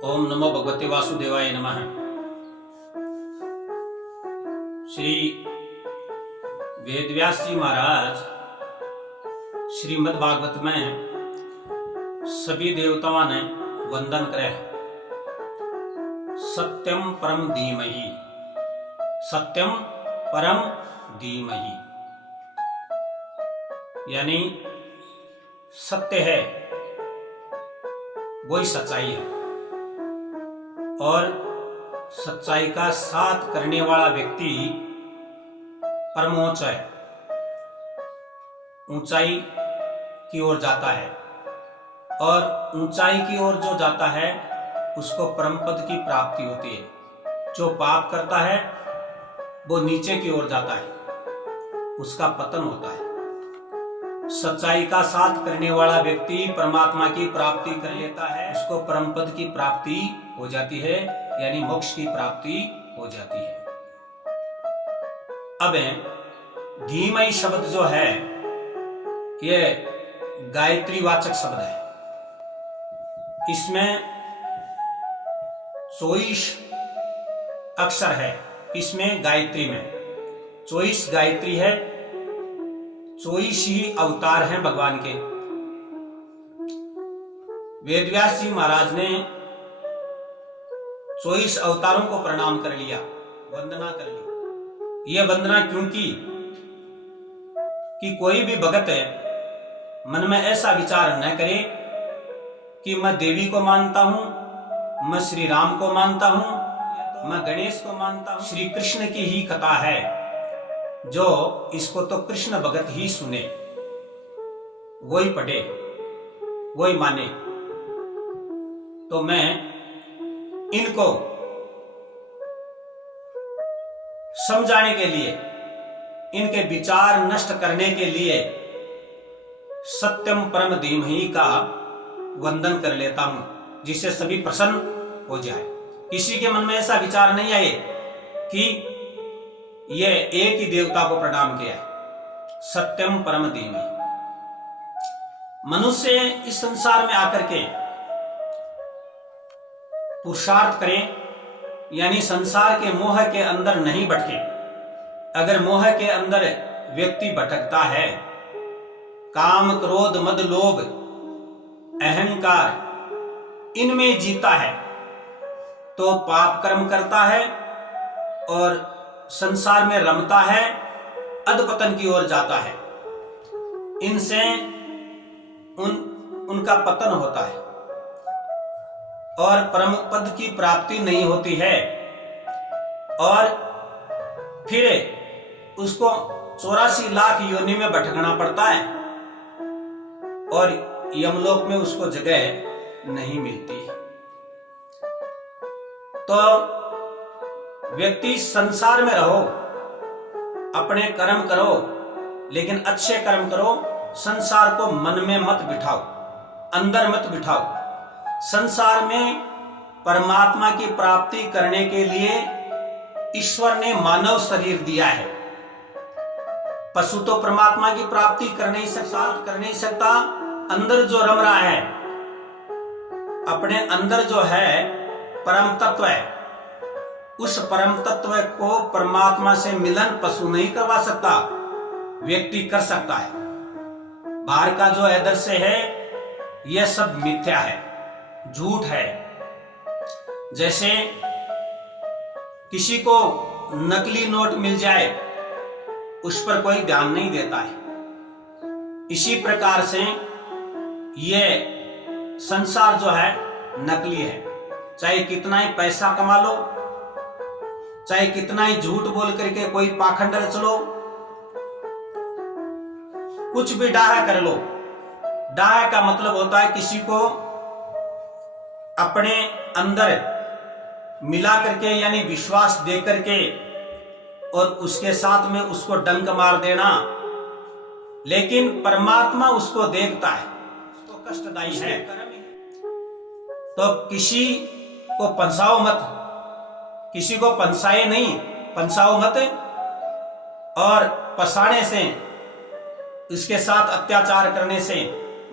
ओम नमो भगवते वासुदेवाय नमः। श्री वेदव्यास जी महाराज श्रीमद् भागवत में सभी देवताओं ने वंदन करे। सत्यम परम धीमहि, सत्यम परम धीमहि, यानी सत्य है वही सच्चाई है और सच्चाई का साथ करने वाला व्यक्ति परमोच्च है, ऊंचाई की ओर जाता है और ऊंचाई की ओर जो जाता है उसको परम पद की प्राप्ति होती है। जो पाप करता है वो नीचे की ओर जाता है, उसका पतन होता है। सच्चाई का साथ करने वाला व्यक्ति परमात्मा की प्राप्ति कर लेता है, उसको परम पद की प्राप्ति हो जाती है, यानी मोक्ष की प्राप्ति हो जाती है। अब धीमहि शब्द जो है ये गायत्री वाचक शब्द है। इसमें 24 अक्षर है। इसमें गायत्री में 24 गायत्री है, 24 ही अवतार हैं भगवान के। वेदव्यास जी महाराज ने 24 अवतारों को प्रणाम कर लिया, वंदना कर ली। यह वंदना क्यों की? कि कोई भी भगत मन में ऐसा विचार न करे कि मैं देवी को मानता हूं, मैं श्री राम को मानता हूं, मैं गणेश को मानता हूं। श्री कृष्ण की ही कथा है, जो इसको तो कृष्ण भगत ही सुने, वही पढ़े, वही माने। तो मैं इनको समझाने के लिए, इनके विचार नष्ट करने के लिए सत्यम परम धीमहि का वंदन कर लेता हूं, जिससे सभी प्रसन्न हो जाए। किसी के मन में ऐसा विचार नहीं आए कि यह एक ही देवता को प्रणाम किया है। सत्यम परम धीमहि। मनुष्य इस संसार में आकर के पुरुषार्थ करें, यानी संसार के मोह के अंदर नहीं भटके। अगर मोह के अंदर व्यक्ति भटकता है, काम क्रोध मद लोभ अहंकार इनमें जीता है, तो पाप कर्म करता है और संसार में रमता है, अधपतन की ओर जाता है। इनसे उनका पतन होता है और परम पद की प्राप्ति नहीं होती है और फिर उसको 84 लाख योनि में भटकना पड़ता है और यमलोक में उसको जगह नहीं मिलती। तो व्यक्ति संसार में रहो, अपने कर्म करो, लेकिन अच्छे कर्म करो। संसार को मन में मत बिठाओ, अंदर मत बिठाओ। संसार में परमात्मा की प्राप्ति करने के लिए ईश्वर ने मानव शरीर दिया है। पशु तो परमात्मा की प्राप्ति कर नहीं सकता। अंदर जो रम रहा है, अपने अंदर जो है परम तत्व है, उस परम तत्व को परमात्मा से मिलन पशु नहीं करवा सकता, व्यक्ति कर सकता है। बाहर का जो आदर्श है यह सब मिथ्या है, झूठ है। जैसे किसी को नकली नोट मिल जाए, उस पर कोई ध्यान नहीं देता है। इसी प्रकार से यह संसार जो है नकली है। चाहे कितना ही पैसा कमा लो, चाहे कितना ही झूठ बोल करके कोई पाखंड रच लो, कुछ भी डाहा कर लो। डाहा का मतलब होता है किसी को अपने अंदर मिला करके, यानी विश्वास दे करके और उसके साथ में उसको डंक मार देना। लेकिन परमात्मा उसको देखता है, उसको कष्टदायी है। तो किसी को पंसाओ मत, किसी को पंसाए नहीं, पंसाओ मत। और पसाने से, इसके साथ अत्याचार करने से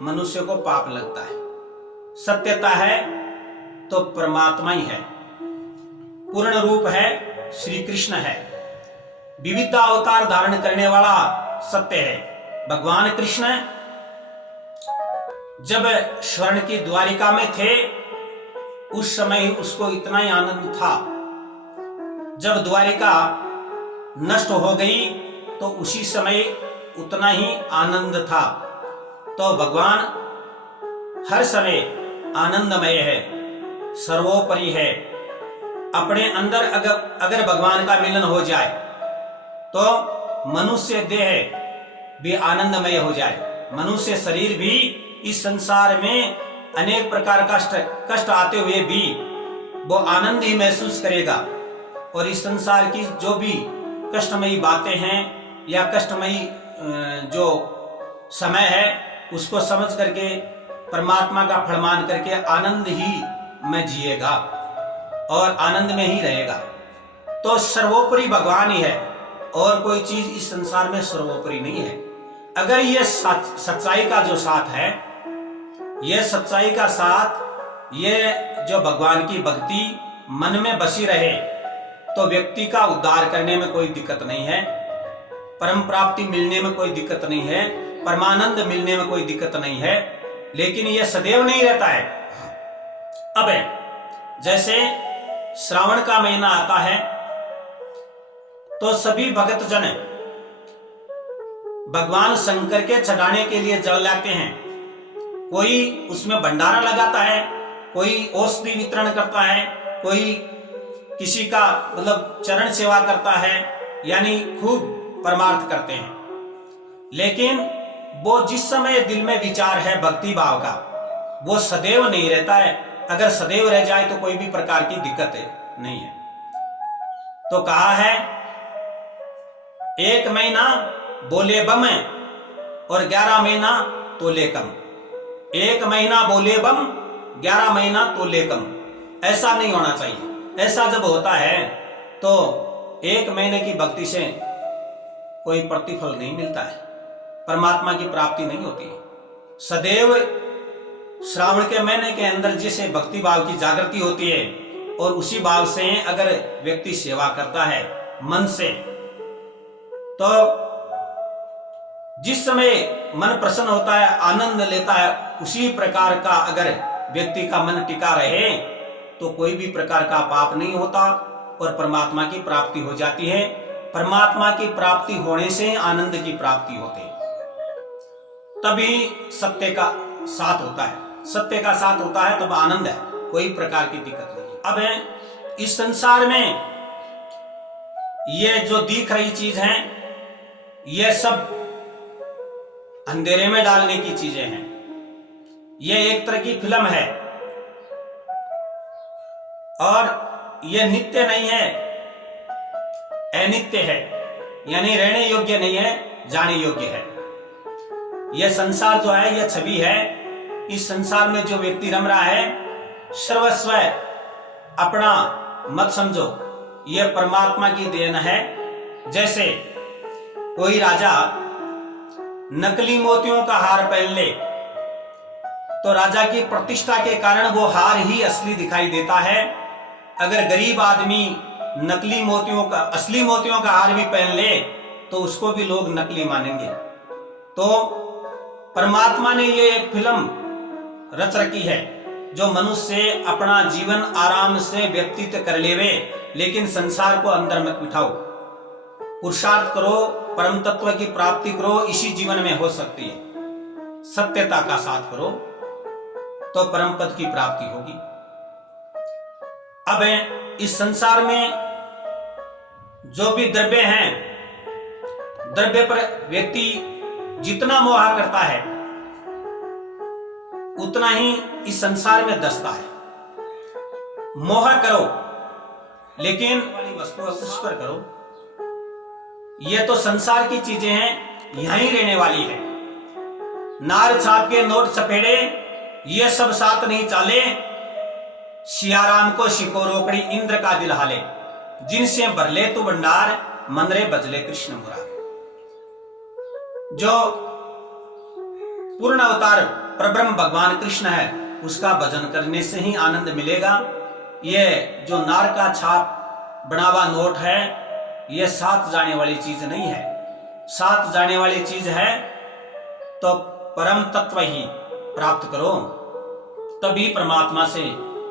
मनुष्य को पाप लगता है। सत्यता है तो परमात्मा ही है, पूर्ण रूप है, श्री कृष्ण है, विविध अवतार धारण करने वाला सत्य है। भगवान कृष्ण जब स्वर्ण की द्वारिका में थे उस समय उसको इतना ही आनंद था। जब द्वारिका नष्ट हो गई तो उसी समय उतना ही आनंद था। तो भगवान हर समय आनंदमय है, सर्वोपरि है। अपने अंदर अगर भगवान का मिलन हो जाए तो मनुष्य देह भी आनंदमय हो जाए। मनुष्य शरीर भी इस संसार में अनेक प्रकार का कष्ट आते हुए भी वो आनंद ही महसूस करेगा। और इस संसार की जो भी कष्टमयी बातें हैं या कष्टमयी जो समय है उसको समझ करके परमात्मा का फल मान करके आनंद ही में जिएगा और आनंद में ही रहेगा। तो सर्वोपरि भगवान ही है और कोई चीज इस संसार में सर्वोपरि नहीं है। अगर ये सच्चाई का जो साथ है, ये सच्चाई का साथ, ये जो भगवान की भक्ति मन में बसी रहे तो व्यक्ति का उद्धार करने में कोई दिक्कत नहीं है, परम प्राप्ति मिलने में कोई दिक्कत नहीं है, परमानंद मिलने में कोई दिक्कत नहीं है। लेकिन यह सदैव नहीं रहता है। अब जैसे श्रावण का महीना आता है तो सभी भक्त जन भगवान शंकर के चढ़ाने के लिए जल लाते हैं। कोई उसमें भंडारा लगाता है, कोई औषधि वितरण करता है, कोई किसी का मतलब चरण सेवा करता है, यानी खूब परमार्थ करते हैं। लेकिन वो जिस समय दिल में विचार है भक्ति भाव का, वो सदैव नहीं रहता है। अगर सदैव रह जाए तो कोई भी प्रकार की दिक्कत नहीं है। तो कहा है 1 महीना बोले बम और 11 महीना तोले कम। 1 महीना बोले बम, 11 महीना तोले कम। ऐसा नहीं होना चाहिए। ऐसा जब होता है तो 1 महीने की भक्ति से कोई प्रतिफल नहीं मिलता है, परमात्मा की प्राप्ति नहीं होती। सदैव श्रावण के महीने के अंदर जैसे भक्ति भाव की जागृति होती है और उसी भाव से अगर व्यक्ति सेवा करता है मन से, तो जिस समय मन प्रसन्न होता है, आनंद लेता है, उसी प्रकार का अगर व्यक्ति का मन टिका रहे तो कोई भी प्रकार का पाप नहीं होता और परमात्मा की प्राप्ति हो जाती है। परमात्मा की प्राप्ति होने से आनंद की प्राप्ति होती है। तभी सत्य का साथ होता है। सत्य का साथ होता है तब आनंद है, कोई प्रकार की दिक्कत नहीं। अब इस संसार में ये जो दिख रही चीज है ये सब अंधेरे में डालने की चीजें हैं। ये एक तरह की फिल्म है और ये नित्य नहीं है, अनित्य है, यानी रहने योग्य नहीं है, जाने योग्य है। यह संसार जो है यह छवि है। इस संसार में जो व्यक्ति रम रहा है सर्वस्व अपना मत समझो, यह परमात्मा की देन है। जैसे कोई राजा नकली मोतियों का हार पहन ले तो राजा की प्रतिष्ठा के कारण वो हार ही असली दिखाई देता है। अगर गरीब आदमी नकली मोतियों का असली मोतियों का हार भी पहन ले तो उसको भी लोग नकली मानेंगे। तो परमात्मा ने ये एक फिल्म रच रखी है जो मनुष्य अपना जीवन आराम से व्यतीत कर लेवे, लेकिन संसार को अंदर मत बिठाओ। पुरुषार्थ करो, परम तत्व की प्राप्ति करो, इसी जीवन में हो सकती है। सत्यता का साथ करो तो परम पद की प्राप्ति होगी। अब इस संसार में जो भी द्रव्य हैं, द्रव्य पर व्यक्ति जितना मोह करता है उतना ही इस संसार में दसता है। मोह करो लेकिन वाली वस्तु उस पर करो। ये तो संसार की चीजें हैं, यहीं रहने वाली है। नार छाप के नोट चपेड़े ये सब साथ नहीं चाले, सियाराम को शिको रोकड़ी इंद्र का दिल हाले। जिनसे भरले तो भंडार, मनरे बजले कृष्ण मुरार। जो पूर्ण अवतार परब्रह्म भगवान कृष्ण है उसका भजन करने से ही आनंद मिलेगा। ये जो नार का छाप बनावा नोट है, ये साथ जाने वाली चीज नहीं है। साथ जाने वाली चीज है तो परम तत्व ही प्राप्त करो, तभी परमात्मा से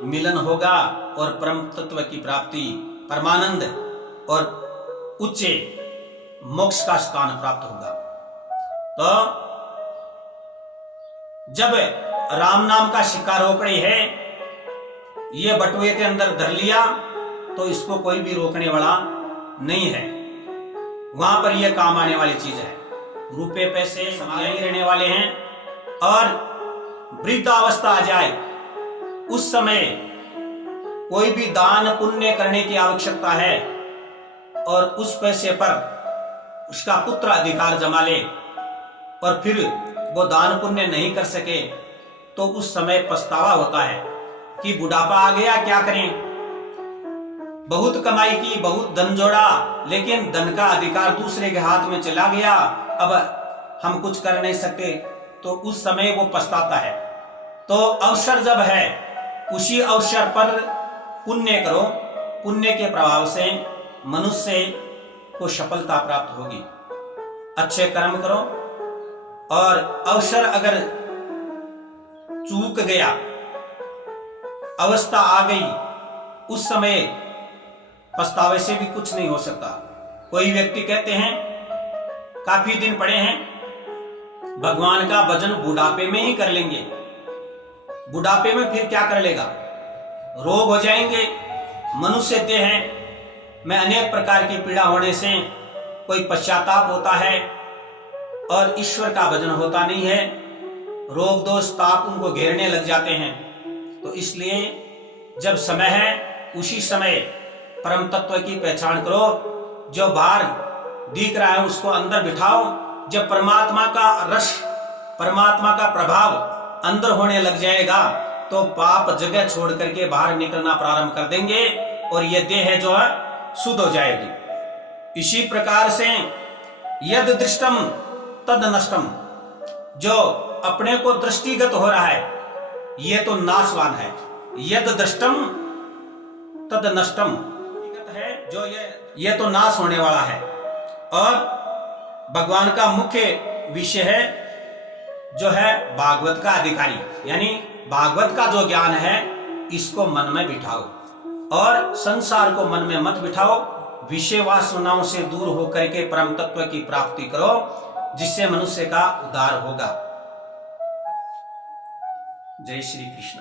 मिलन होगा और परम तत्व की प्राप्ति, परमानंद और उच्च मोक्ष का स्थान प्राप्त होगा। तो जब राम नाम का शिकार रोकड़ी है, ये बटुए के अंदर धर लिया तो इसको कोई भी रोकने वाला नहीं है। वहां पर यह काम आने वाली चीज है। रुपए पैसे यहीं रहने वाले हैं, और वृद्धावस्था आ जाए उस समय कोई भी दान पुण्य करने की आवश्यकता है और उस पैसे पर उसका पुत्र अधिकार जमा ले और फिर वो दान पुण्य नहीं कर सके, तो उस समय पछतावा होता है कि बुढ़ापा आ गया, क्या करें। बहुत कमाई की, बहुत धन जोड़ा, लेकिन धन का अधिकार दूसरे के हाथ में चला गया, अब हम कुछ कर नहीं सकते, तो उस समय वो पछताता है। तो अवसर जब है, उसी अवसर पर पुण्य करो। पुण्य के प्रभाव से मनुष्य को सफलता प्राप्त होगी। अच्छे कर्म करो, और अवसर अगर चूक गया, अवस्था आ गई, उस समय पछतावे से भी कुछ नहीं हो सकता। कोई व्यक्ति कहते हैं काफी दिन पड़े हैं, भगवान का भजन बुढ़ापे में ही कर लेंगे। बुढ़ापे में फिर क्या कर लेगा, रोग हो जाएंगे, मनुष्य देह है में अनेक प्रकार की पीड़ा होने से कोई पश्चाताप होता है और ईश्वर का भजन होता नहीं है, रोग दोष ताप उनको घेरने लग जाते हैं। तो इसलिए जब समय है उसी समय परम तत्व की पहचान करो। जो बाहर दिख रहा है उसको अंदर बिठाओ। जब परमात्मा का रस, परमात्मा का प्रभाव अंदर होने लग जाएगा तो पाप जगह छोड़ करके बाहर निकलना प्रारंभ कर देंगे और ये देह जो है शुद्ध हो जाएगी। इसी प्रकार से यद दृष्टम तद नष्टम, जो अपने को दृष्टिगत हो रहा है ये तो नाशवान है। यद दृष्टम तद नष्टम है, जो ये तो नाश होने वाला है। और भगवान का मुख्य विषय है जो है भागवत का अधिकारी, यानी भागवत का जो ज्ञान है इसको मन में बिठाओ और संसार को मन में मत बिठाओ। विषय वासनाओं से दूर होकर के परम तत्व की प्राप्ति करो, जिससे मनुष्य का उद्धार होगा। जय श्री कृष्ण।